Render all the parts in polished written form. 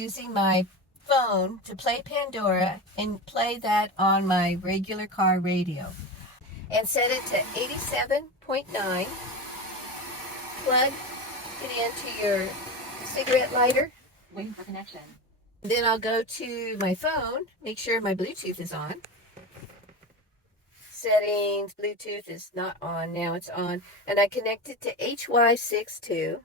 using my phone to play Pandora and play that on my regular car radio. And set it to 87.9. Plug it into your cigarette lighter. Waiting for connection. Then I'll go to my phone, make sure my Bluetooth is on. Settings, Bluetooth is not on, now it's on. And I connect it to HY62.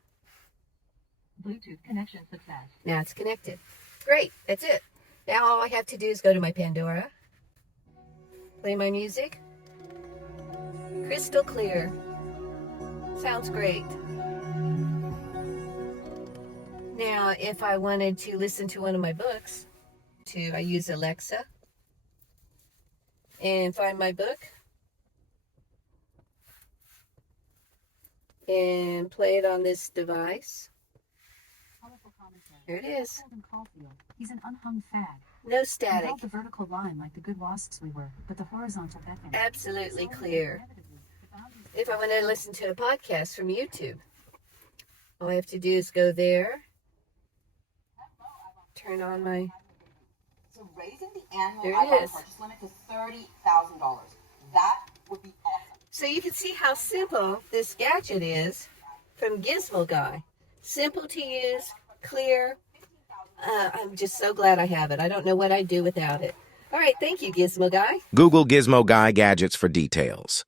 Bluetooth connection success. Now it's connected. Great, that's it. Now all I have to do is go to my Pandora, play my music. Crystal clear. Sounds great. Now, if I wanted to listen to one of my books, I use Alexa and find my book and play it on this device. There it is. He's an unhung fag. No static. We held the vertical line like the good wasps we were, but the horizontal beckoned. Absolutely clear. If I want to listen to a podcast from YouTube, all I have to do is go there, turn on my... So raising the annual There it iPhone is. purchase limit to $30,000. That would be awesome. So you can see how simple this gadget is from Gizmo Guy. Simple to use, clear. I'm just so glad I have it. I don't know what I'd do without it. All right, thank you, Gizmo Guy. Google Gizmo Guy Gadgets for details.